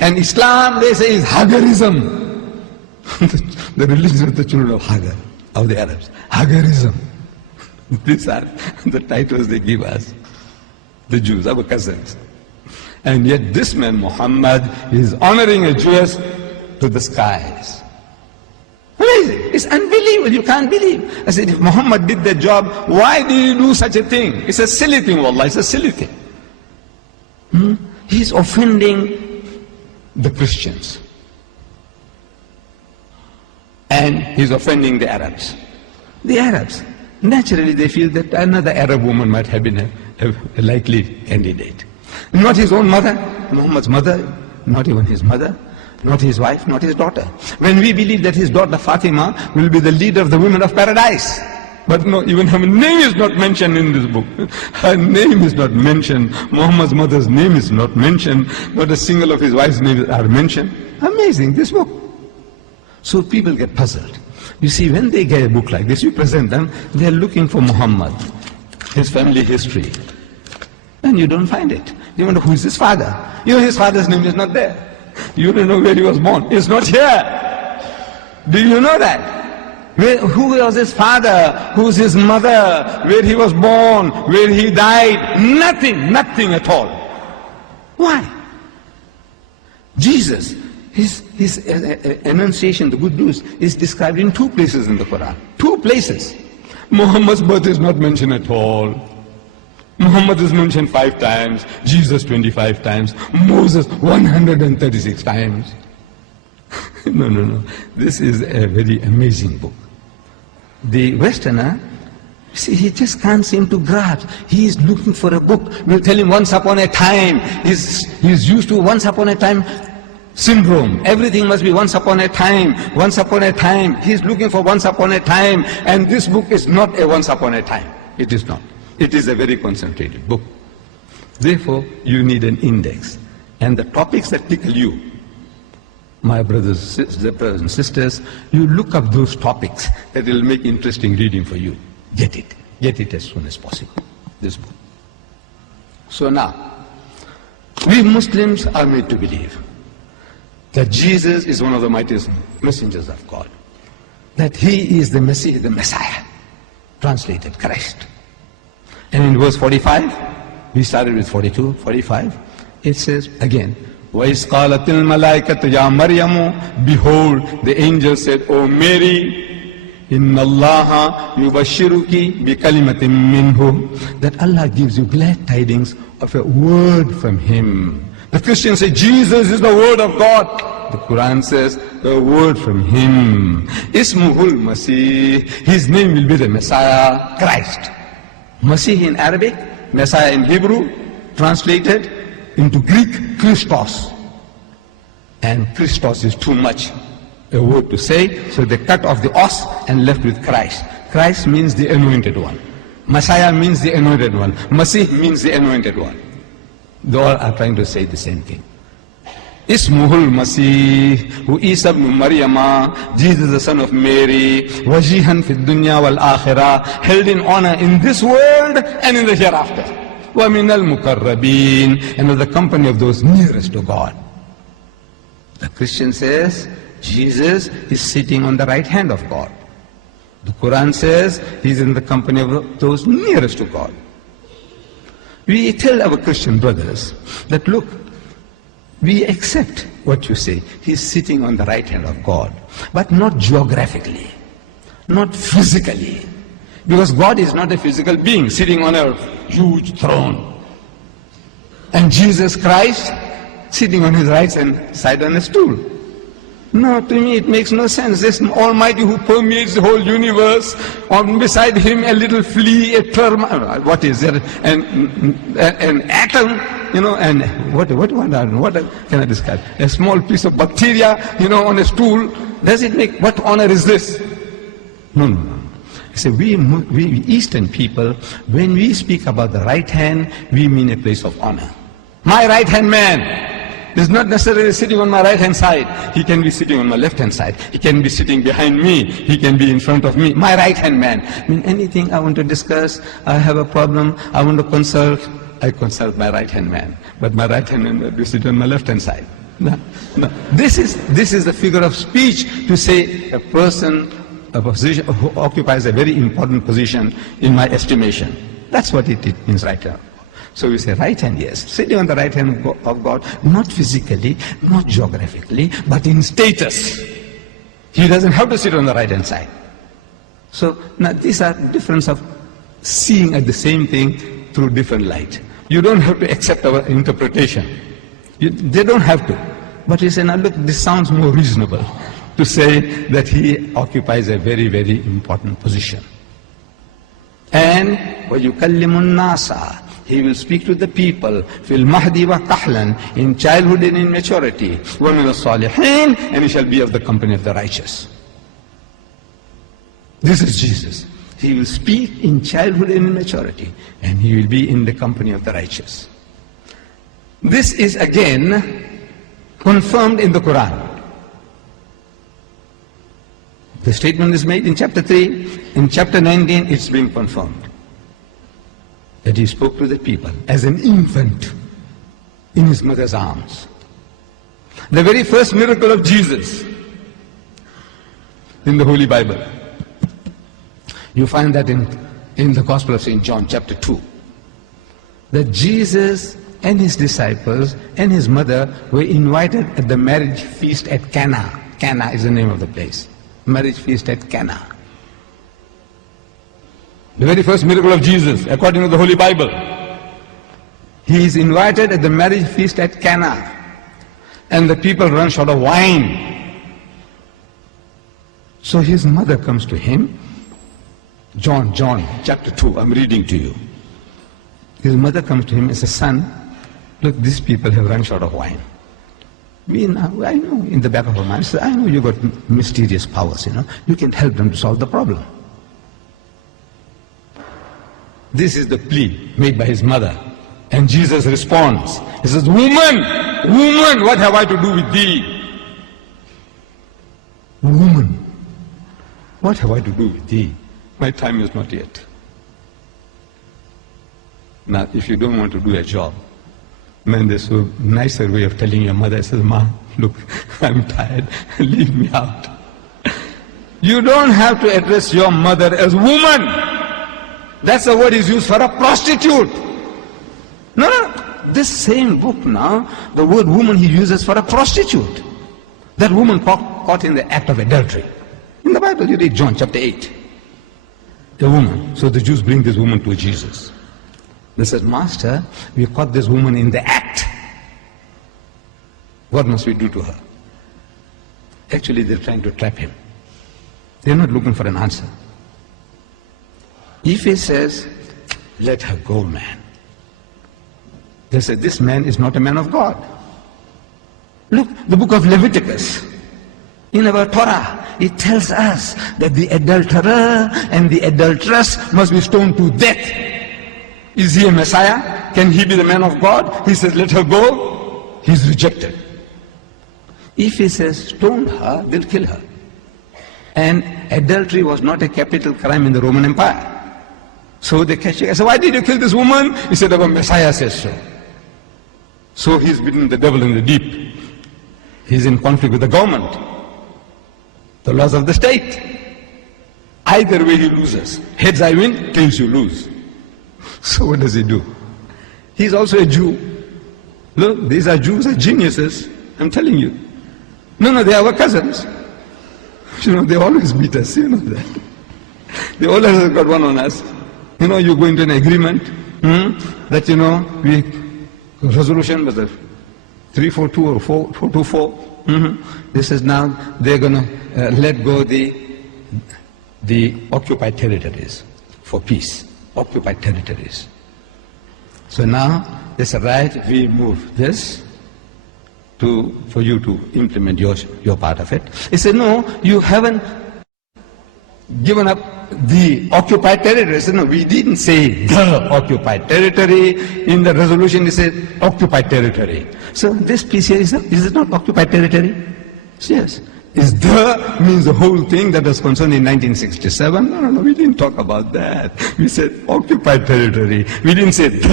And Islam, they say, is Hagarism. The religion of the children of Hagar, of the Arabs. Hagarism. These are the titles they give us, the Jews, our cousins. And yet this man, Muhammad, is honoring a Jewess to the skies. Amazing. It's unbelievable. You can't believe. I said, if Muhammad did that job, why did he do such a thing? It's a silly thing, wallah. It's a silly thing. He's offending the Christians. And he's offending the Arabs. The Arabs, naturally they feel that another Arab woman might have been a likely candidate. Not his own mother, Muhammad's mother, not even his mother, not his wife, not his daughter. When we believe that his daughter Fatima will be the leader of the women of paradise. But no, even her name is not mentioned in this book. Her name is not mentioned. Muhammad's mother's name is not mentioned. Not a single of his wife's names are mentioned. Amazing, this book. So people get puzzled. You see, when they get a book like this, you present them, they're looking for Muhammad, his family history. And you don't find it. You wonder who is his father. You know his father's name is not there. You don't know where he was born. It's not here. Do you know that? Who was his father? Who's his mother? Where he was born? Where he died? Nothing, nothing at all. Why? Jesus, his enunciation, the good news, is described in 2 places in the Quran. 2 places. Muhammad's birth is not mentioned at all. Muhammad is mentioned 5 times, Jesus 25 times, Moses 136 times. No. This is a very amazing book. The Westerner, see, he just can't seem to grasp. He is looking for a book. We'll tell him once upon a time. He's used to once upon a time syndrome. Everything must be once upon a time, once upon a time. He's looking for once upon a time. And this book is not a once upon a time. It is not. It is a very concentrated book. Therefore, you need an index. And the topics that tickle you, my brothers and sisters, you look up those topics that will make interesting reading for you. Get it as soon as possible, this book. So now, we Muslims are made to believe that Jesus is one of the mightiest messengers of God, that he is the Messiah, translated Christ. And in verse 45, we started with 42, 45, it says again, وَإِذْ قَالَتِ الْمَلَائِكَةُ يَا مَرْيَمُ, behold, the angel said, O Mary, إِنَّ اللَّهَ يُبَشِّرُكِ بِكَلِمَةٍ مِّنْهُ, that Allah gives you glad tidings of a word from Him. The Christians say, Jesus is the word of God. The Quran says, the word from Him. Ismuhul Masih, His name will be the Messiah, Christ. Masih in Arabic, Messiah in Hebrew, translated into Greek, Christos. And Christos is too much a word to say, so they cut off the os and left with Christ. Christ means the anointed one. Messiah means the anointed one. Masih means the anointed one. They all are trying to say the same thing. Ismuhul Masih, who Isa ibn Maryama, Jesus the son of Mary, wajihan fid dunya wal akhirah, held in honor in this world and in the hereafter. Wa minal mukarrabin, and of the company of those nearest to God. The Christian says Jesus is sitting on the right hand of God. The Quran says he's in the company of those nearest to God. We tell our Christian brothers that, look, we accept what you say. He's sitting on the right hand of God, but not geographically, not physically. Because God is not a physical being sitting on a huge throne. And Jesus Christ sitting on his right side on a stool. No, to me it makes no sense. This Almighty who permeates the whole universe, and beside him a little flea, a termite, what is there, an atom, you know, and what can I describe? A small piece of bacteria, you know, on a stool. Does it make, what honor is this? No. So we Eastern people, when we speak about the right hand, we mean a place of honor. My right hand man is not necessarily sitting on my right hand side. He can be sitting on my left hand side. He can be sitting behind me. He can be in front of me. My right hand man. I mean, anything I want to discuss, I have a problem, I want to consult, I consult my right-hand man, but my right-hand man will sit on my left-hand side. No, no. This is the figure of speech to say a person, a position who occupies a very important position in my estimation. That's what it means, right hand. So we say right hand, yes, sitting on the right hand of God, not physically, not geographically, but in status. He doesn't have to sit on the right hand side. So now these are difference of seeing at the same thing through different light. You don't have to accept our interpretation. They don't have to. But you say, now look, this sounds more reasonable to say that he occupies a very, very important position. And وَيُكَلِّمُ النَّاسَ, he will speak to the people, فِي الْمَهْدِ وَكَحْلًا, in childhood and in maturity, وَمِنَ الصَّالِحِينَ, and he shall be of the company of the righteous. This is Jesus. He will speak in childhood and in maturity, and he will be in the company of the righteous. This is again confirmed in the Quran. The statement is made in chapter 3, in chapter 19 it's being confirmed. That he spoke to the people as an infant in his mother's arms. The very first miracle of Jesus in the Holy Bible. You find that in the Gospel of St. John, chapter 2. That Jesus and his disciples and his mother were invited at the marriage feast at Cana. Cana is the name of the place. Marriage feast at Cana. The very first miracle of Jesus, according to the Holy Bible. He is invited at the marriage feast at Cana, and the people run short of wine. So his mother comes to him. John chapter 2, I'm reading to you. His mother comes to him and says, son, look, these people have run short of wine. I know in the back of her mind, says, I know you got mysterious powers, you can help them to solve the problem. This is the plea made by his mother. And Jesus responds. He says, woman, what have I to do with thee? Woman, what have I to do with thee? My time is not yet. Now, if you don't want to do a job, man, there's a nicer way of telling your mother, says, Ma, look, I'm tired, leave me out. You don't have to address your mother as woman. That's the word is used for a prostitute. No. This same book now, the word woman he uses for a prostitute. That woman caught in the act of adultery. In the Bible, you read John chapter 8. The woman. So the Jews bring this woman to Jesus. They said, Master, we caught this woman in the act. What must we do to her? Actually, they're trying to trap him. They're not looking for an answer. If he says, let her go, man, they said, this man is not a man of God. Look, the book of Leviticus, in our Torah, it tells us that the adulterer and the adulteress must be stoned to death. Is he a Messiah? Can he be the man of God? He says, let her go. He's rejected. If he says, stone her, they'll kill her. And adultery was not a capital crime in the Roman Empire. So they catch him. I said, why did you kill this woman? He said, our Messiah says so. So he's beaten the devil in the deep. He's in conflict with the government, the laws of the state. Either way he loses. Heads I win, tails you lose. So what does he do? He's also a Jew. Look, these are Jews, are geniuses. I'm telling you. No, they are our cousins. They always beat us, you know that. They always have got one on us. You go into an agreement that, we resolution was a 342 or 424. This is now they're going to let go the occupied territories for peace. Occupied territories. So now they said, right, we move this for you to implement your part of it. He said, no, you haven't given up the occupied territory. He said, no, we didn't say the occupied territory. In the resolution it said occupied territory. So this piece here, is it not occupied territory? Yes. Is the means the whole thing that was concerned in 1967? No, we didn't talk about that. We said occupied territory. We didn't say the.